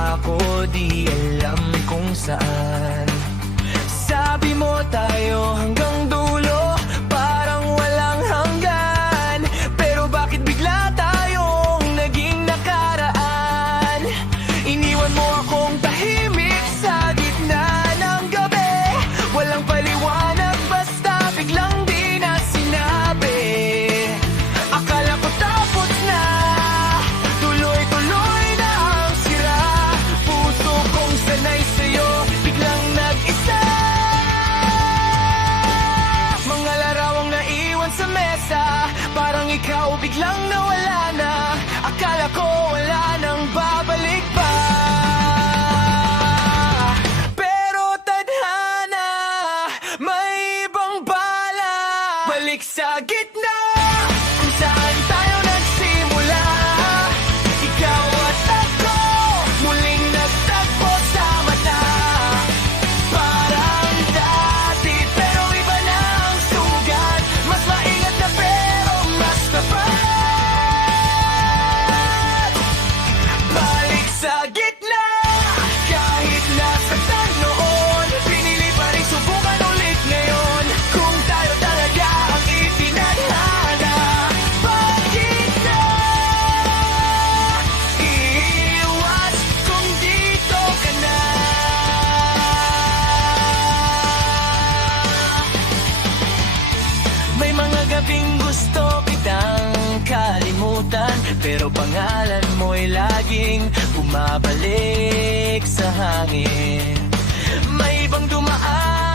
ako, di alam kung saan. Sabi mo tayo hanggang dulo, parang walang hanggan. Pero bakit bigla tayong naging nakaraan? Iniwan mo akong tahimik sa gitna ng gabi. Walang paliwanag, basta biglang di na sinabi. Akala ko tapos na, tuloy-tuloy na ang sira. Puso kong sanay sa'yo, biglang nag-isa. Mga larawang naiwan sa mesa, parang ikaw biglang nawala na. Akala ko wala nang babalik pa. Pero tadhana, may ibang bala. Balik sa gitna, kung saan tayo nagsimula. Ikaw at ako, muling nagtagpo sa mata. Parang dati, pero iba na ang sugat. Mas maingat na pero mas tapat. Balik sa gitna, kahit nasaktan noon, pinili pa rin subukan ulit ngayon. Kung tayo talaga ang itinadhana, bakit na iiwas kung dito ka na? May mga gabing gusto kitang kalimutan, pero pangalan mo'y laging bumabalik sa hangin. May ibang dumaan